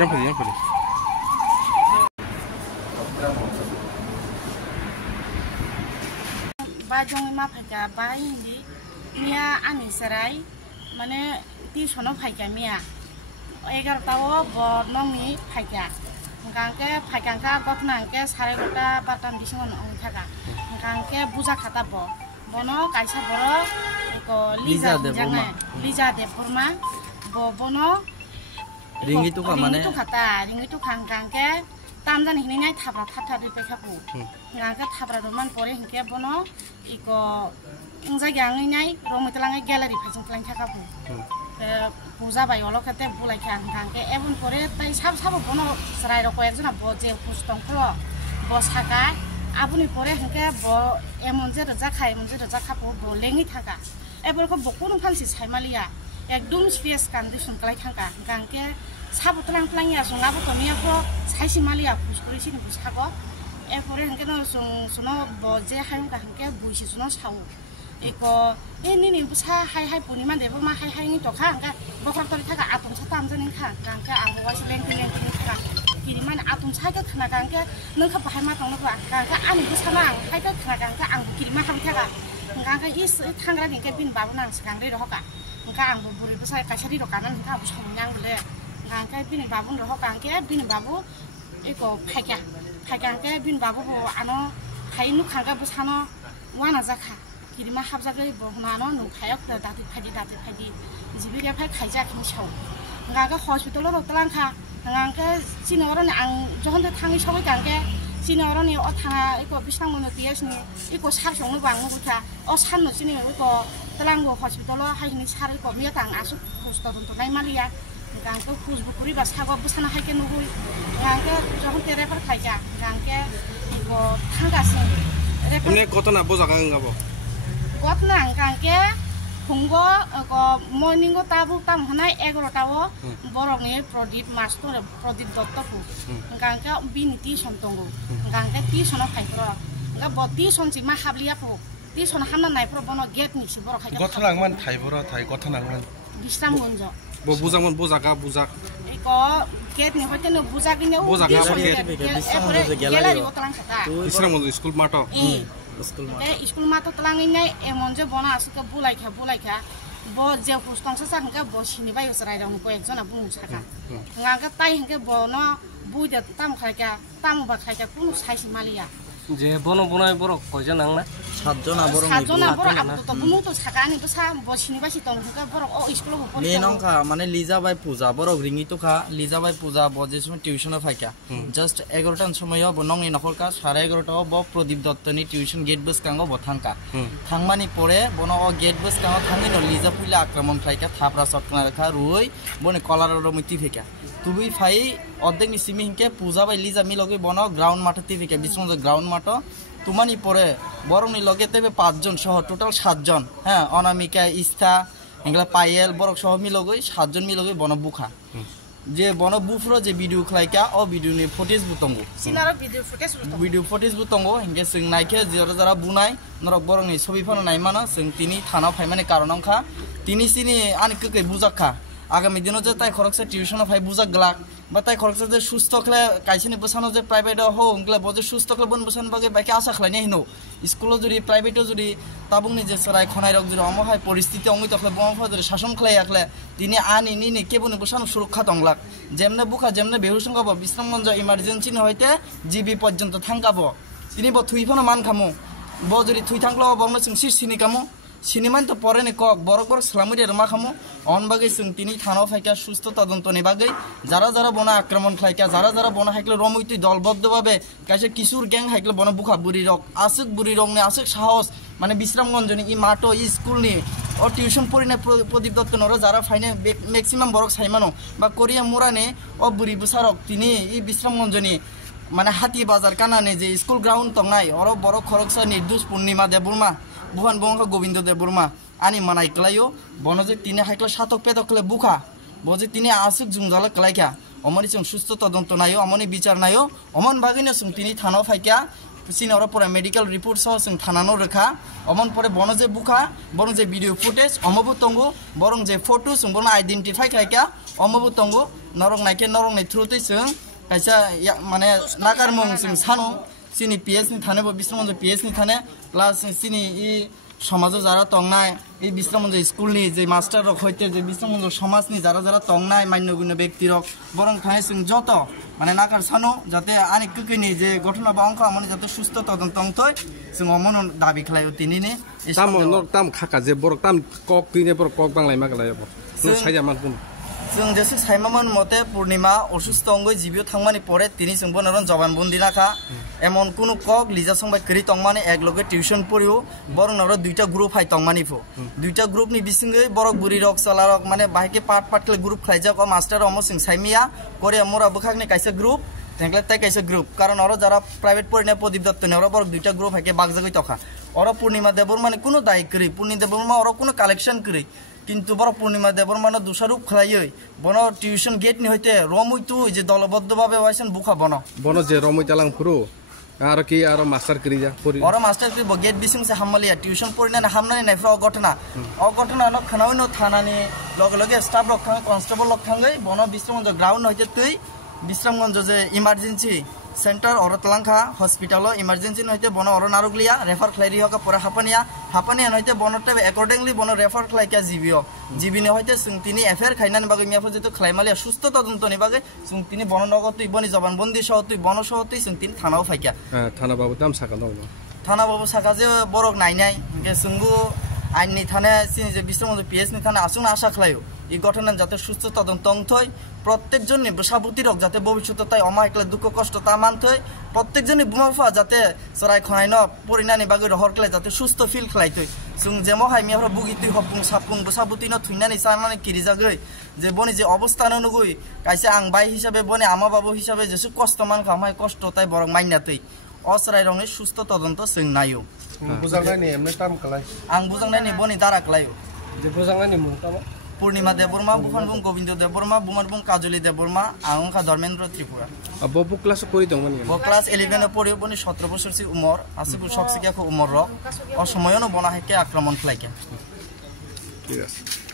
yang puli. Bajong ma phaika bai hindi mia ani sarai mane ti sono phaika mia 11 tawo bo nomi phaika ngangke phaikangka gotnangke sare gota batam bisingon ong thaka ngangke buja khata bo bono kaisa boro eko liza de burma bo bono ringi tu ka mane ringi tu khangkangke tamjan hini nai thabra thatha ri pekhapu ngangke thabra roman pore hingke bono iko ingja gangi nai romitlangai gallery phajing khlang thakapu puja bai olo kate bulai khang khangke ebon pore tai sab bono sarai ro koyakjona bo je pustong khlo bo saka abuni pore hingke bo emonje roja khapu bo lengi thaka ebolko bokunung phansi saimalia ekdom serious condition kalai thangka gangke sabutlang plangya sungabo tomiya ko saisi malia puskuri sini pusago epore hangke no suno boje hangka hangke buisi suno sau eko ni busa hai puniman debo ma hai ni tokha hangka bokrak tori thaka atom sa tamjani kha gangke angwasi lengting thaka kiriman atom sa ka khana gangke nongkha bahai ma tongno ba gangke ani busana hai ka khana gangke ang kirima ham thaka gangke is thangra ni ke bin babu nang sakangre roka ngka ang buri busa kasari ro kanan ngka bu songyang bele ngka bin babu ro kangke bin babu eko phaika ke bin babu bo ano khainu khanga busano wana zakha kirima habjage bo nano no khayok dati phadi jibiga phai khaija khini sau ngka hospital ro tlanka ngka sinoro ni ang johon thangi sobai kangke sinoro ni o thanga eko bisang mono tiasni eko sar songno bangmo buta o sanno sini eko tlango hospital haini sare ko miya tang asu hospital to nai malia gangke khujbukuri ba sago busana haike nuhui gangke johon terefer khaija gangke eko thangasi ini kotona bojaga ngabo gotna gangke hungo ko morning go tabu tam hanai 11 tawo borokni prodip master prodip dottoku gangke biniti sontongo gangke ti sono khaikro ga boti sonchi ma hablia pu ti son hamna nai pro bono gate ni siboro khaika gothanangman thaibora thai gothanangman bisram gonjo bo bujangman bujak eko gate ni hote no bujagi ne gallery otlang khata bisram gonjo school mato school mato tlangi nai emonje bona asuka bulai kha bo je pustong sa hangka bo sini bai usrai rang ko ekjona bung saka nganga tai hangke bono buja tam khaika tam ba khaika kun saisi malia je bono bonai borok koijon nangna satjona borok abto to bunu to sakani to sa bo sini basi tong hangka borok o school bo ni nongkha mane liza bai puja borok ringi to kha liza bai puja bo je sum tuition phaika just 11 tan somoyo bo nongni nokolka 11:30 ta bo prodip dottoni tuition gate bus kango bo thangka thangmani pore bono o gate bus kango thangi no liza puila akraman phaika thapra sotna rakha rui bone kolar ro miti pheka তুবি ফাই অর্ধেক নি সিমি হিংকে পূজা বাই লিজা মি লগে বন গ্রাউন্ড মাঠে তিবিকে বিষ্ণু গ্রাউন্ড মাঠ তুমানি পরে বরং নি লগে তেবে 5 জন সহ টোটাল 7 জন হ্যাঁ অনামিকা ইস্তা এগুলা পায়েল বরক সহ মি লগে 7 জন মি লগে বন বুখা যে বন বুফরো যে ভিডিও খলাইকা ও ভিডিও নি footage বুতঙ্গো scenario video footage বুতঙ্গো হিংকে Singh নাইকে যারা যারা বুনাই নরক বরং নি ছবি ফানো নাই মানো সিং তিনি থানা ফাইমানে কারণংখা তিনি সিনি আনি ককে বুজাখা আগামী দিনও যে তাই খরচা টিউশন ফাই বুঝা গ্লাক বা তাই খরচা যে সুস্থ খলে কাইছিনি বসানো যে প্রাইভেট হো ওংলা বজে সুস্থ খলে বন বসান বাগে বাইকে আশা খলাইনি হিনো স্কুল যদি প্রাইভেটও যদি তাবুংনি যে সরাই খনাই রক যদি অমহাই পরিস্থিতি অঙ্গি তখলে বমফা যদি শাসন খলাই আকলে তিনি আনি নি নি কেবনি বসানো সুরক্ষা দংলাক যেমনে বুখা যেমনে বেহুসং গাব বিশ্রামগঞ্জ ইমার্জেন্সি ন হইতে জিবি পর্যন্ত থাঙ্গাব তিনি ব থুইফনো মান খামু ব যদি থুই থাকলো বংন সিং সিনি কামু সিনেমান তো পরে নি কক বড় বড় সালামুরি রমা খামু অন বাগে সিং তিনি থানাও ফাইকা সুস্থ তদন্ত নি বাগে যারা বনা আক্রমণ খাইকা যারা বনা হাইকলে রমইতি দলবদ্ধভাবে কাছে কিশোর গ্যাং হাইকলে বনা বুখা বুড়ি রক আসুক বুড়ি রং নে আসুক সাহস মানে বিশ্রামগঞ্জ নি ই মাটো ই স্কুল নি ও টিউশন পড়িনে প্রদীপ দত্ত নর যারা ফাইনে ম্যাক্সিমাম বড় সাইমানো বা কোরিয়া মুরানে ও বুড়ি বুসারক তিনি ই বিশ্রামগঞ্জ নি মানে হাতি বাজার কানানে যে স্কুল গ্রাউন্ড তংনাই অর বড় খরকসা নির্দোষ পূর্ণিমা দেববর্মা বুহান বংশ গোবিন্দ দেববর্মা আনি মানাই ক্লাইও বনজে তিনি হাইকলা সাতক পেতকলে বুখা বজে তিনি আসুক জুংজালা ক্লাইকা অমনি সুস্থ তদন্ত নাইও অমনি বিচার নাইও অমন বাগিনে তিনি থানাও ফাইকা সিনি ওরা পরে মেডিকেল রিপোর্ট সহ जों থানানো রেখা অমন পরে বন যে বুখা বরং যে ভিডিও ফুটেজ অমবু তঙ্গু বরং যে ফটো जों বন আইডেন্টিফাই খাইকা অমবু তঙ্গু নরং নাই থ্রুতে जों কাইসা মানে নাকার মুং जों সানো সিনি পিএস নি থানে বিশ্রামগঞ্জ পিএস নি থানে প্লাস সিনি ই সমাজে যারা তংনায় এই বিশ্রামগঞ্জ স্কুলনি যে মাস্টার রক হইতে যে বিশ্রামগঞ্জ সমাজনি যারা তংনায় মান্যগুণ্য ব্যক্তি রক বরং থানে जों যত মানে নাকার সানো যাতে আনি কুকিনি যে ঘটনা বা অঙ্ক মানে যাতে সুস্থ তদন্ত অংথই जों অমন দাবি খালায় তিনিনি তাম খাকা যে বড় তাম কক কিনে বড় কক বাংলায় মাগলায় নো সাইয়া মানকুন जों जेसे साइमामन मते पूर्णिमा असुस्थ अंगै जिबियो थांमानि परे तिनि जों बनरन जबानबन्दी नाखा एमन कुनु कक लिजा संबाय करि तंमानि एकलगे टिउशन पढियो बरं नरो दुइटा ग्रुप हाय तंमानि फो दुइटा ग्रुप नि बिसिङै बरक बुरि रक सला रक माने बाहायके पाट के ग्रुप खाइजा को मास्टर अमो सिं साइमिया करे मोरा बखागनि काइसा ग्रुप तेंगले ताइ काइसा ग्रुप कारण अरो जारा प्राइवेट पढिना प्रदीप दत्त ने अरो बरक दुइटा ग्रुप हायके बागजागै तखा अरो पूर्णिमा देबरमाने कुनु दाय करि पूर्णिमा देबरमा अरो कुनु कालेक्शन करि কিন্তু বড় পূর্ণিমা দেবরমানো দোষারূপ খাইयै বন টিউশন গেট নি হইতে রমুইতু যে দলবদ্ধভাবে হইছেন বুখা বন বন যে রমুই তালাং পুরো আর কি আর মাস্টার করি যা পরি বড় মাস্টার কি গেট বিসিং সে হামমালিয়া টিউশন পড়িনা না হামনানি নাইফ্র অঘটনা ন খানাউনো থানানি লগে লগে স্টাফ রক থাঙ্গে কনস্টেবল রক থাঙ্গে বন বিশ্রামগঞ্জ গ্রাউন্ড হইতে তুই বিশ্রামগঞ্জ যে ইমার্জেন্সি सेंटर और तलांखा हॉस्पिटल इमार्जेंसी नहते बन और नारुगलिया रेफर खलाइरि हका परा हापानिया नहते बनते अकॉर्डिंगली बन रेफर खलाइका जीबियो जीबिने हयते जों तिनि एफआईआर खाइनानि बागै मियाफोर जेतु खलाइमालिया सुस्थ तदन्तनि बागै जों तिनि बन नगद तुइ बनि जबानबन्दी सह तुइ बन सह तुइ जों तिनि थानाव फाइका थाना बाबू दाम साका दं थाना बाबू साका जे बरक नायनाय के जोंबो आइननि थाने सिनि जे बिस्रमगঞ্জ पिएस नि थाने आसुन आशा खलायो এই ঘটনা যাতে সুস্থ তদন্ত অংথই প্রত্যেকজনই বসাবুতি রক যাতে ভবিষ্যতে তাই অমাইকলে দুঃখ কষ্ট তা মানথই প্রত্যেকজনই বুমাফা যাতে সরাই খনাইন পরিনানি বাগৈ রহরকলে যাতে সুস্থ ফিল খলাইতই जों जेमो हाय मियाफ्रा बुगितै हपुं सापुं बसाबुति न थुइनानि सामाने किरिजागै जे बनि जे अवस्था नुगुइ काइसे आं बाय हिसाबै बनि आमा बाबु हिसाबै जेसु कष्ट मान खामाय कष्ट ताइ बरं माइनातै असराय रंनि सुस्थ तदন্ত जों नायो बुजांनायनि एमने टाइम कलाय आं बुजांनायनि बनि दाराकलायो जे बुजांनायनि मुंखा पूर्णिमा देबरमा बुखानबुं गोविंद देबरमा बुमारबुं काजली देबरमा आंखा धर्मेन्द्र त्रिपुरा बबु क्लास परि दंमोन ब क्लास 11 पढियो पनि 17 बोसोरसि उमर आसिबु सकसिकाखौ उमर र असमयनो बना हेके आक्रमण खलाइके ঠিক আছে